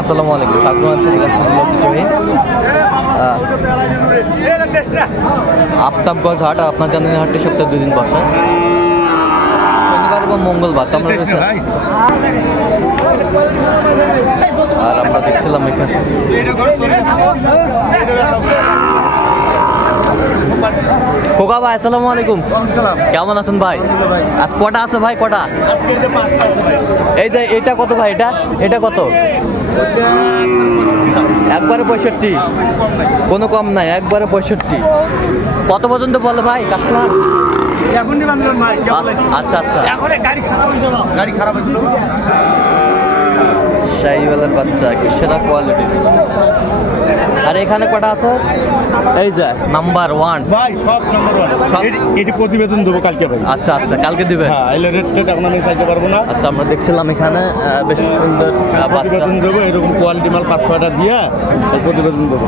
আসসালামু আলাইকুম। স্বাগত আছি আফতাবগঞ্জ হাট আপনার জানেন হাটটি সপ্তাহে দুই দিন বসে। শনিবার এবং মঙ্গলবার তো আমরা রয়েছে আর আমরা দেখছিলাম এখানে। কোকা ভাই আসসালামু আলাইকুম। কেমন আছেন ভাই? আজ কটা আছে ভাই কটা? এই যে এটা কত ভাই এটা? এটা কত? একবারে পঁয়ষট্টি। কোনো কম নাই একবারে পঁয়ষট্টি। কত পর্যন্ত বলো ভাই কাস্টমার এখন আচ্ছা গাড়ি খারাপ হয়েছিল আচ্ছা আচ্ছা গাড়ি খারাপ হয়েছিল শাহিওয়ালার বাচ্চা কি সেরা কোয়ালিটি আর এখানে কটা আছে? এই যে নাম্বার ওয়ান ভাই সব নম্বর ওয়ান? এটি প্রতিবেদন দেবো কালকে ভাই। আচ্ছা আচ্ছা কালকে দিবে হ্যাঁ এলে রেট টেট এখন আমি চাইতে পারব না। আচ্ছা আমরা দেখছিলাম এখানে বেশ সুন্দর প্রতিবেদন দেবো এরকম কোয়ালিটি মাল পাঁচ ছয়টা দিয়ে প্রতিবেদন দেবো।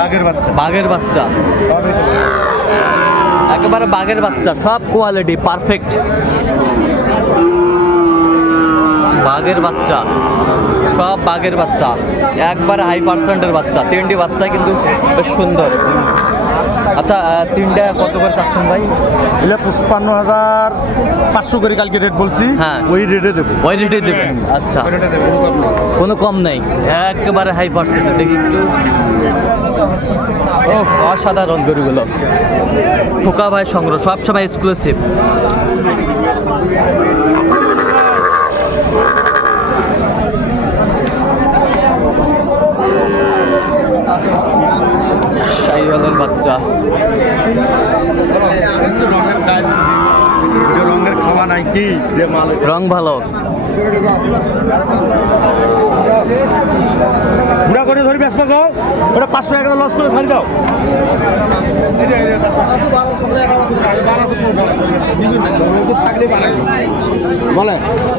বাঘের বাচ্চা। বাঘের বাচ্চা। একেবারে বাঘের বাচ্চা সব কোয়ালিটি পারফেক্ট বাঘের বাচ্চা সব বাঘের বাচ্চা। একবারে হাই পার্সেন্টের বাচ্চা তিনটি বাচ্চা কিন্তু বেশ সুন্দর। আচ্ছা তিনটা কত করে চাচ্ছেন ভাই? এলে পঁচপান্ন হাজার পাঁচশো করে কালকে রেট বলছি। হ্যাঁ। ওই রেটে দেবো। ওই রেটে দেবেন আচ্ছা। ওই কোনো কম নেই। একেবারে হাই পার্সেন্টের দেখি একটু। ও অসাধারণ গরুগুলো। খোকা ভাই সংগ্রহ সবসময় এক্সক্লুসিভ শাহিওয়ালের বাচ্চা। রঙের খাওয়া নাই কি? যে মাল রং ভালো। বুড়া করে ধরি ব্যস্ত গো ওটা পাঁচশো টাকা লস করে ছাড়ি দাও বলে।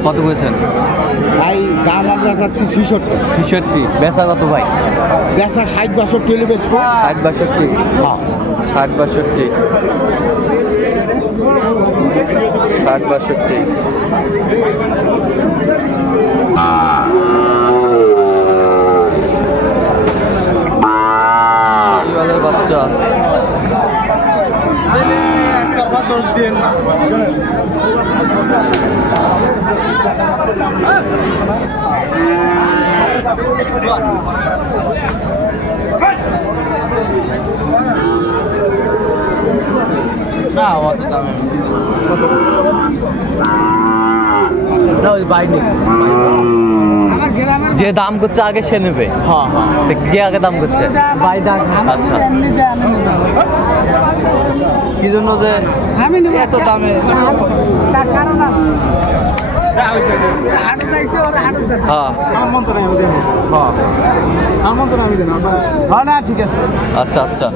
কত বলছেন ভাই দাম আমরা চাচ্ছি ছিষট্টি ছেষট্টি বেচা কত ভাই? বেচা ষাট বাষট্টি হলে বেচবো। ষাট বাষট্টি হ্যাঁ ষাট বাষট্টি ষাট বাষট্টি বাচ্চা। না অত দামে না। ওই বাইনি যে দাম করছে আগে সে নেবে। হ্যাঁ হ্যাঁ। তো কে আগে দাম করছে? বাইদা আচ্ছা। কি জন্য যে আমি নেব। এত দামে? আচ্ছা আচ্ছা।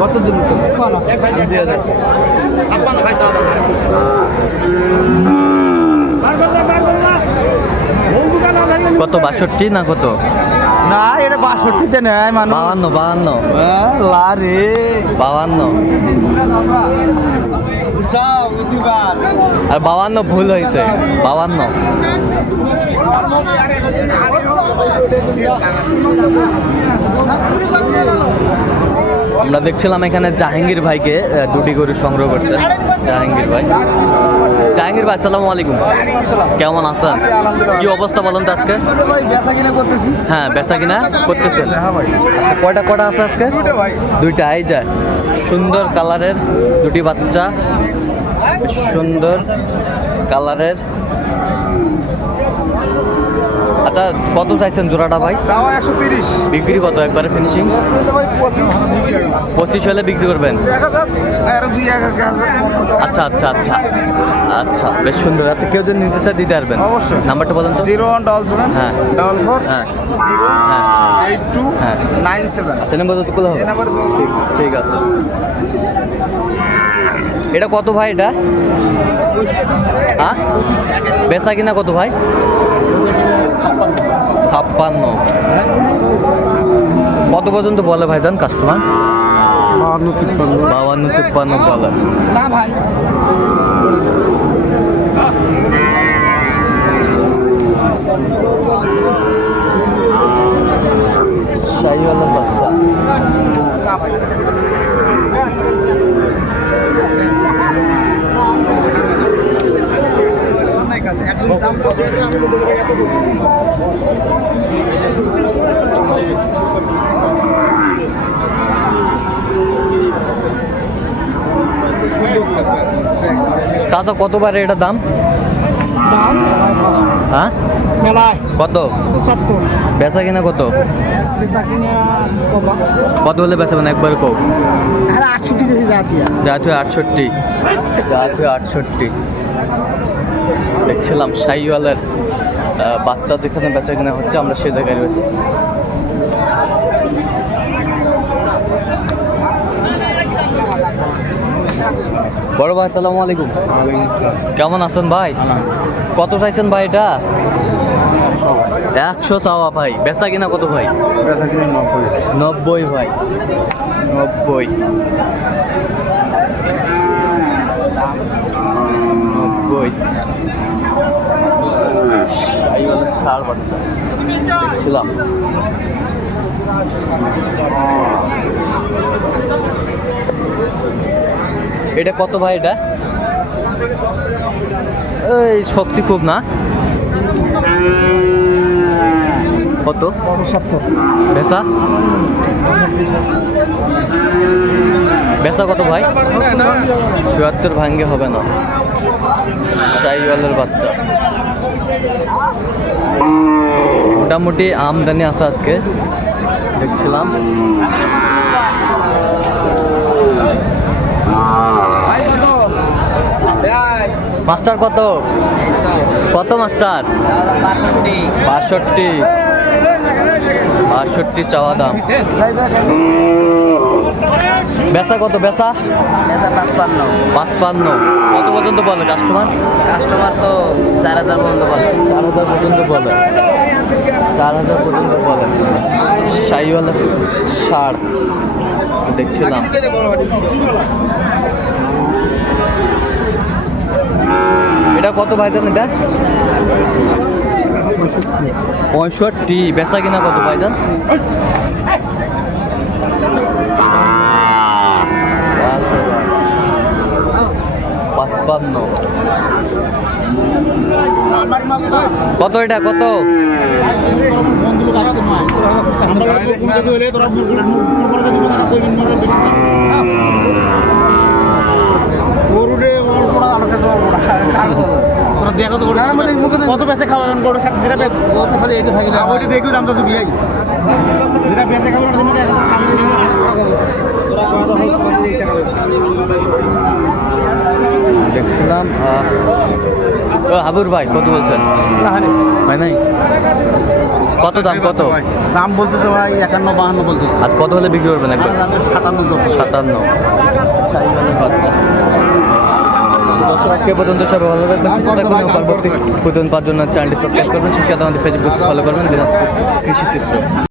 কত দিন কত বাষট্টি না কত? না এটা বাষট্টিতে নেয় মানুষ। বাহান্ন বাহান্ন। হ্যাঁ, লারে। বাহান্ন। আর বাবান্ন ভুল হয়েছে। বাবান্ন আমরা দেখছিলাম এখানে জাহাঙ্গীর ভাইকে দুটি গরু সংগ্রহ করছে। জাহাঙ্গীর ভাই। জাহাঙ্গীর ভাই, আসসালামু আলাইকুম। কেমন আছেন? কি অবস্থা বলেন তো আজকে? হ্যাঁ বেচা কিনা করতেছেন। আচ্ছা কয়টা কটা আছে আজকে? দুইটা, এই যায় সুন্দর কালারের দুটি বাচ্চা। সুন্দর কালারের আচ্ছা কত চাইছেন জোড়াটা ভাই? একশো তিরিশ। বিক্রি কত একবারে ফিনিশিং পঁচিশ হলে বিক্রি করবেন? আচ্ছা আচ্ছা আচ্ছা আচ্ছা বেশ সুন্দর। আচ্ছা কেউ যদি নিতে চায় দিতে পারবেন। অবশ্যই। নাম্বারটা বলেন তো। জিরো ওয়ান ডবল সেভেন হ্যাঁ। ডবল ফোর হ্যাঁ। জিরো হ্যাঁ। এইট টু হ্যাঁ। Nine seven. আচ্ছা নাম্বার তো কোথাও হবে ঠিক ঠিক আছে। এটা কত ভাই এটা? হ্যাঁ? বেচা কিনা কত ভাই? ছাপ্পান্ন। কত পর্যন্ত বলে ভাইজান কাস্টমার বাবান্ন তিপ্পান্ন। বাহান্ন তিপ্পান্ন বলে। না ভাই। বাচ্চা। না ভাই। চাচা কতবার এটার দাম? দাম? হ্যাঁ? কত? বেচা কিনা কত? কত? হলে বেচাবেন একবার কো আটষট্টি আটষট্টি। আটষট্টি। দেখছিলাম সাইওয়ালের বাচ্চা যেখানে বেচা কিনা হচ্ছে আমরা সে জায়গায় রয়েছি। বড় ভাই আসসালামু আলাইকুম। কেমন আছেন ভাই? কত চাইছেন ভাই এটা? একশো চাওয়া। ভাই। বেচা কিনা কত ভাই? নব্বই ভাই। নব্বই সাইওয়ালের ষাঁড় বাচ্চা দেখছিলাম এটা কত ভাই এটা? এই শক্তি খুব না? কত? সত্তর বেচা কত ভাই? চুয়াত্তর ভাঙ্গে হবে না। সাইওয়ালের বাচ্চা। মোটামুটি আমদানি আছে আজকে। দেখছিলাম। মাস্টার কত? কত মাস্টার? বাষট্টি। বাষট্টি চাওয়া দাম। বেচা কত বেচা? পাঁচপান্ন। পাঁচপান্ন। কত পর্যন্ত বলে কাস্টমার কাস্টমার তো চার হাজার পর্যন্ত বলে। চার হাজার পর্যন্ত বলে। চার হাজার পর্যন্ত বলে। শাহিওয়ালা ষাড় দেখছিলাম। এটা কত ভাইজান এটা? পঁয়ষট্টি। বেচা কিনা কত ভাইজান কত এটা কত? কত বেঁচে খাওয়াবেন গরু সাথে যেটা দেখো দাম তো বিয়ে দেখছিলাম ও হাবুর ভাই কত বলছেন? ভাই নাই? কত দাম কত? দাম বলতে তো ভাই একান্ন বাহান্ন বলতেছে। আজ কত হলে বিক্রি করবেন একবার? সাতান্ন সাতান্ন। বাচ্চা দর্শক আজকে পর্যন্ত সবাই ভালো থাকবেন পরবর্তী প্রতিদিন পাওয়ার জন্য চ্যানেলটি সাবস্ক্রাইব করবেন সেই সাথে আমাদের ফেসবুক ফলো করবেন দিনাজপুর কৃষি চিত্র